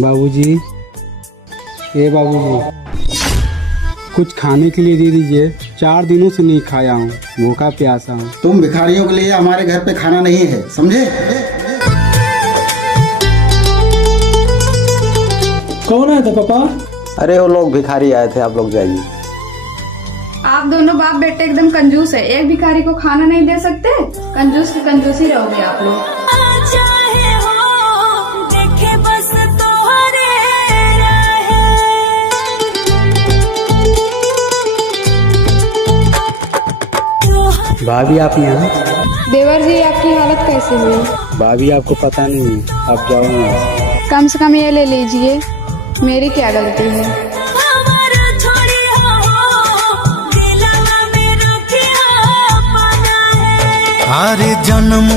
बाबूजी, ए बाबूजी, कुछ खाने के लिए दे दीजिए। 4 दिनों से नहीं खाया हूँ, भूखा प्यासा हूँ। तुम भिखारियों के लिए हमारे घर पे खाना नहीं है, समझे? कौन आया था पापा? अरे वो लोग भिखारी आए थे, आप लोग जाइए। आप दोनों बाप बेटे एकदम कंजूस है, एक भिखारी को खाना नहीं दे सकते। कंजूस की कंजूस ही रहोगे आप लोग। भाभी, आप यहाँ? देवर जी, आपकी हालत कैसे हुई? भाभी, आपको पता नहीं, आप जाओ यहाँ से। कम से कम ये ले लीजिए, मेरी क्या गलती है? हर जन्म